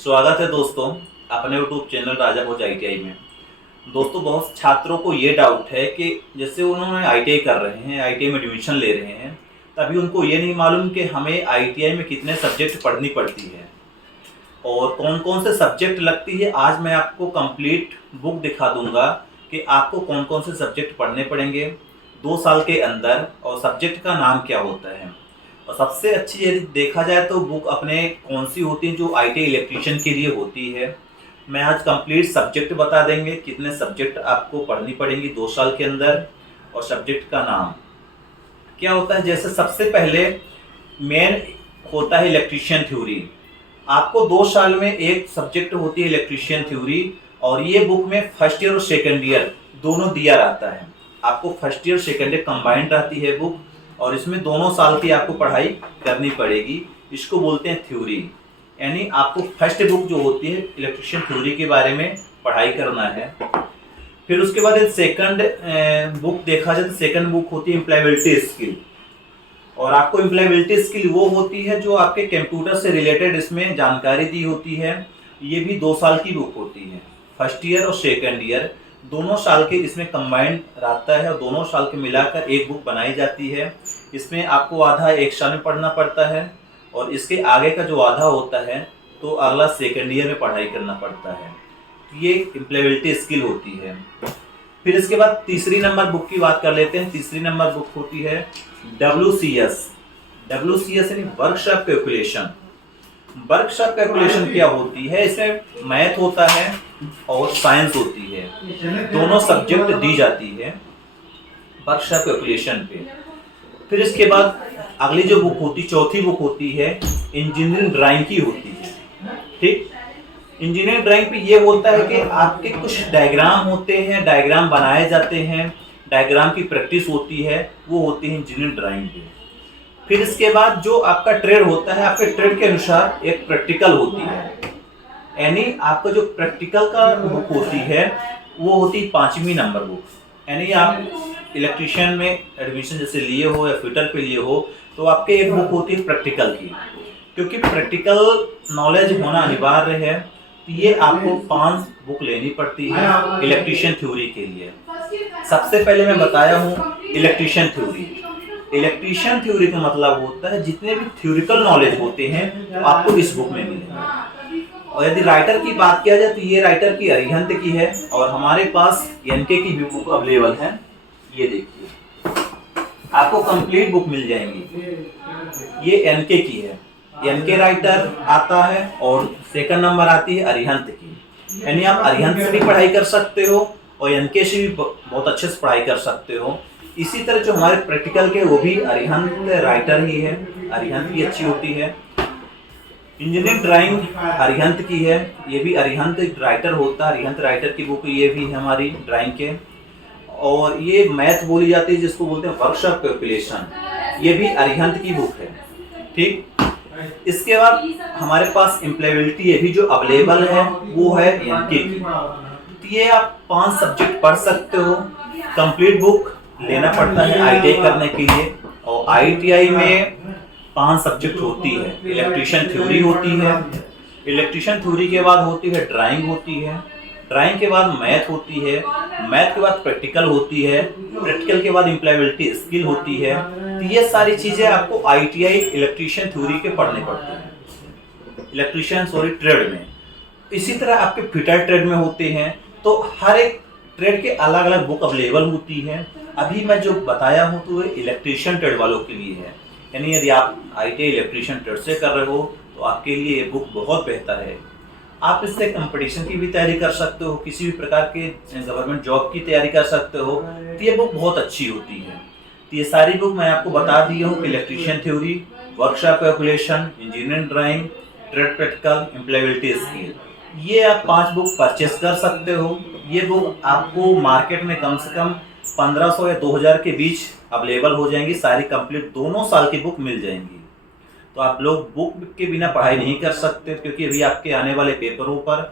स्वागत है दोस्तों अपने यूट्यूब चैनल राजा भोज आईटीआई में। दोस्तों बहुत छात्रों को ये डाउट है कि जैसे उन्होंने आईटीआई कर रहे हैं, आईटीआई में एडमिशन ले रहे हैं, तभी उनको ये नहीं मालूम कि हमें आईटीआई में कितने सब्जेक्ट पढ़नी पड़ती है और कौन कौन से सब्जेक्ट लगती है। आज मैं आपको कंप्लीट बुक दिखा दूंगा कि आपको कौन कौन से सब्जेक्ट पढ़ने पड़ेंगे 2 साल के अंदर और सब्जेक्ट का नाम क्या होता है। और सबसे अच्छी यदि देखा जाए तो बुक अपने कौन सी होती है जो आईटी इलेक्ट्रीशियन के लिए होती है। मैं आज कंप्लीट सब्जेक्ट बता देंगे, कितने सब्जेक्ट आपको पढ़नी पड़ेंगी 2 साल के अंदर और सब्जेक्ट का नाम क्या होता है। जैसे सबसे पहले मेन होता है इलेक्ट्रीशियन थ्योरी। आपको 2 साल में एक सब्जेक्ट होती है इलेक्ट्रीशियन थ्योरी और ये बुक में फर्स्ट ईयर और सेकेंड ईयर दोनों दिया रहता है। आपको first year second year combined रहती है बुक और इसमें दोनों साल की आपको पढ़ाई करनी पड़ेगी। इसको बोलते हैं थ्योरी, यानी आपको फर्स्ट बुक जो होती है इलेक्ट्रीशियन थ्योरी के बारे में पढ़ाई करना है। फिर उसके बाद सेकंड बुक देखा जाए तो सेकंड बुक होती है एम्प्लॉयबिलिटी स्किल और आपको एम्प्लॉयबिलिटी स्किल वो होती है जो आपके कंप्यूटर से रिलेटेड इसमें जानकारी दी होती है। ये भी 2 साल की बुक होती है। फर्स्ट ईयर और सेकंड ईयर दोनों साल के इसमें कंबाइंड रहता है और दोनों साल के मिलाकर एक बुक बनाई जाती है। इसमें आपको आधा एक साल में पढ़ना पड़ता है और इसके आगे का जो आधा होता है तो अगला सेकंड ईयर में पढ़ाई करना पड़ता है। ये एम्प्लॉयबिलिटी स्किल होती है। फिर इसके बाद तीसरी नंबर बुक की बात कर लेते हैं। तीसरी नंबर बुक होती है WCS। WCS यानी वर्कशॉप कैलकुलेशन। वर्कशॉप कैलकुलेशन क्या होती है, इसमें मैथ होता है और साइंस होती है, दोनों सब्जेक्ट दी जाती है वर्कशॉप कैलकुलेशन पे। फिर इसके बाद अगली जो बुक होती चौथी बुक होती है इंजीनियरिंग ड्राइंग की होती है। ठीक, इंजीनियरिंग ड्राइंग पे ये होता है कि आपके कुछ डायग्राम होते हैं, डायग्राम बनाए जाते हैं, डायग्राम की प्रैक्टिस होती है, वो होती है इंजीनियरिंग ड्राइंग पे। फिर इसके बाद जो आपका ट्रेड होता है, आपके ट्रेड के अनुसार एक प्रैक्टिकल होती है, यानी आपका जो प्रैक्टिकल का बुक होती है वो होती 5वीं नंबर बुक। यानी आप इलेक्ट्रीशियन में एडमिशन जैसे लिए हो या फिटर पे लिए हो तो आपके एक बुक होती है प्रैक्टिकल की, क्योंकि प्रैक्टिकल नॉलेज होना अनिवार्य है। तो ये आपको 5 बुक लेनी पड़ती है इलेक्ट्रीशियन थ्योरी के लिए। सबसे पहले मैं बताया हूँ इलेक्ट्रीशियन थ्योरी। इलेक्ट्रीशियन थ्योरी का मतलब होता है जितने भी थ्योरिकल नॉलेज होते हैं तो आपको इस बुक में मिलेंगे। और यदि राइटर की बात किया जाए तो ये राइटर की अरिहंत की है और हमारे पास एनके की भी बुक अवेलेबल है। ये देखिए आपको कंप्लीट बुक मिल जाएंगी। ये एनके की है, एनके राइटर आता है और सेकंड नंबर आती है अरिहंत की। यानी आप अरिहंत से भी पढ़ाई कर सकते हो और एनके से भी बहुत अच्छे से पढ़ाई कर सकते हो। इसी तरह जो हमारे प्रैक्टिकल के वो भी अरिहंत राइटर ही है, अरिहंत भी अच्छी होती है। इंजीनियरिंग ड्राइंग अरिहंत की है, ये भी अरिहंत राइटर होता है, अरिहंत राइटर की बुक ये भी है हमारी ड्राइंग के। और ये मैथ बोली जाती है जिसको बोलते हैं वर्कशॉप कैलकुलेशन, ये भी अरिहंत की बुक है। ठीक, इसके बाद हमारे पास एम्प्लॉयबिलिटी ये भी जो अवेलेबल है वो है एनके की। तो ये आप 5 सब्जेक्ट पढ़ सकते हो। कंप्लीट बुक लेना पड़ता है आईटीआई करने के लिए और आईटीआई में 5 सब्जेक्ट होती है। इलेक्ट्रीशियन थ्योरी होती है, इलेक्ट्रीशियन थ्योरी के बाद होती है ड्राइंग होती है, ड्राइंग के बाद मैथ होती है, मैथ के बाद प्रैक्टिकल होती है, प्रैक्टिकल के बाद एम्प्लॉयबिलिटी स्किल होती है। तो ये सारी चीजें आपको आईटीआई इलेक्ट्रीशियन थ्योरी के पढ़ने पड़ते हैं, इलेक्ट्रीशियन ट्रेड में। इसी तरह आपके फिटर ट्रेड में होते हैं, तो हर एक ट्रेड के अलग अलग बुक अवेलेबल होती है। अभी मैं जो बताया हूँ तो इलेक्ट्रीशियन ट्रेड वालों के लिए है, यानी यदि आप आईटीआई इलेक्ट्रीशियन ट्रेड से कर रहे हो तो आपके लिए ये बुक बहुत बेहतर है। आप इससे कंपटीशन की भी तैयारी कर सकते हो, किसी भी प्रकार के गवर्नमेंट जॉब की तैयारी कर सकते हो, तो ये बुक बहुत अच्छी होती है। तो ये सारी बुक मैं आपको बता दी हूँ, electrician theory, workshop calculation, engineering drawing, trade practical, employability skill, ये आप 5 बुक परचेस कर सकते हो। ये बुक आपको मार्केट में कम से कम 1500 या 2000 के बीच अवेलेबल हो जाएंगी। सारी कंप्लीट 2 साल की बुक मिल जाएंगी। तो आप लोग बुक के बिना पढ़ाई नहीं कर सकते, क्योंकि अभी आपके आने वाले पेपरों पर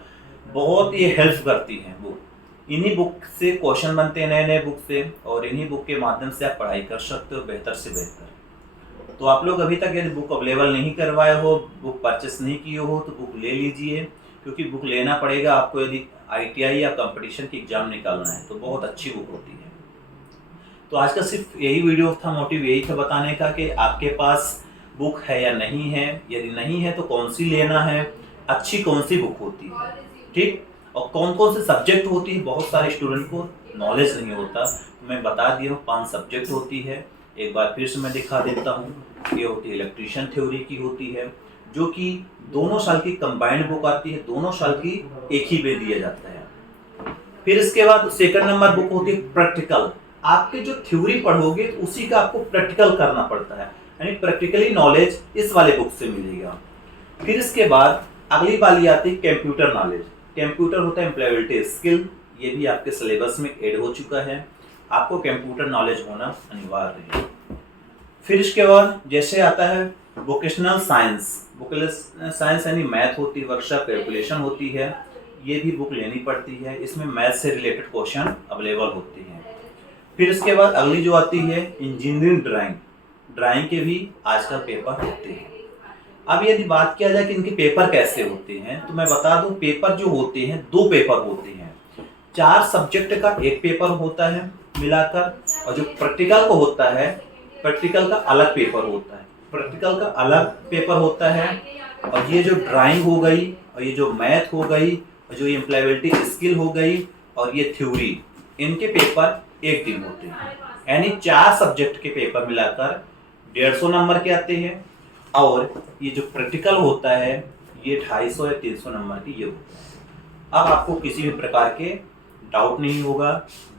बहुत ये हेल्प करती हैं बुक। इन्हीं बुक से क्वेश्चन बनते हैं नए नए बुक से और इन्हीं बुक के माध्यम से आप पढ़ाई कर सकते हो बेहतर से बेहतर। तो आप लोग अभी तक यदि बुक अवेलेबल नहीं करवाए हो, बुक परचेस नहीं किए हो, तो बुक ले लीजिए, क्योंकि बुक लेना पड़ेगा आपको यदि ITI या कंपटीशन की एग्ज़ाम निकालना है, तो बहुत अच्छी बुक होती है। तो आज का सिर्फ यही वीडियो था, मोटिव यही था बताने का कि आपके पास बुक है या नहीं है, यदि नहीं है तो कौन सी लेना है, अच्छी कौन सी बुक होती है, ठीक, और कौन कौन से सब्जेक्ट होती है। बहुत सारे स्टूडेंट को नॉलेज नहीं होता, तो मैं बता दिया हूँ 5 सब्जेक्ट होती है। एक बार फिर से मैं दिखा देता हूँ। ये होती है इलेक्ट्रीशियन थ्योरी की होती है, जो कि दोनों साल की कंबाइंड बुक आती है, दोनों साल की एक ही में दिया जाता है। फिर इसके बाद सेकंड नंबर बुक होती है प्रैक्टिकल। आपके जो थ्योरी पढ़ोगे तो उसी का आपको प्रैक्टिकल करना पड़ता है, यानी प्रैक्टिकली नॉलेज इस वाले बुक से मिलेगा। फिर इसके बाद अगली वाली आती है कंप्यूटर नॉलेज। कंप्यूटर होता है एम्प्लॉयबिलिटी स्किल, ये भी आपके सिलेबस में ऐड हो चुका है, आपको कंप्यूटर नॉलेज होना अनिवार्य है। फिर इसके बाद जैसे आता है वोकेशनल साइंस। वोकेशनल साइंस यानी मैथ होती है, वर्कशॉप कैलकुलेशन होती है, ये भी बुक लेनी पड़ती है। इसमें मैथ से रिलेटेड क्वेश्चन अवेलेबल होते हैं। फिर इसके बाद अगली जो आती है इंजीनियरिंग ड्राइंग। ड्राइंग के भी आजकल पेपर होते हैं। अब यदि बात किया जाए कि इनके पेपर कैसे होते हैं, तो मैं बता दूं पेपर जो होते हैं 2 पेपर होते हैं। 4 सब्जेक्ट का एक पेपर होता है मिलाकर, और जो प्रैक्टिकल को होता है, प्रैक्टिकल का अलग पेपर होता है, प्रैक्टिकल का अलग पेपर होता है। और ये जो ड्राइंग हो गई, और ये जो मैथ हो गई, और जो एम्प्लॉयबिलिटी स्किल हो गई, और ये थ्योरी, इनके पेपर एक दिन होते हैं। यानी 4 सब्जेक्ट के पेपर मिलाकर 150 नंबर के आते हैं। और ये जो प्रैक्टिकल होता है ये 250 या 300 नंबर की ये होता है। अब आपको किसी भी प्रकार के डाउट नहीं होगा,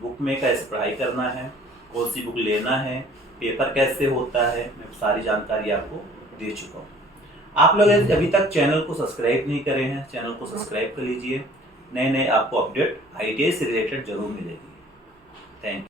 बुक में कैसे पढ़ाई करना है, कौन सी बुक लेना है, पेपर कैसे होता है, मैं सारी जानकारी आपको दे चुका हूँ। आप लोग यदि अभी तक चैनल को सब्सक्राइब नहीं करे हैं, चैनल को सब्सक्राइब कर लीजिए। नए नए आपको अपडेट ITI से रिलेटेड जरूर मिलेगी। Thank you.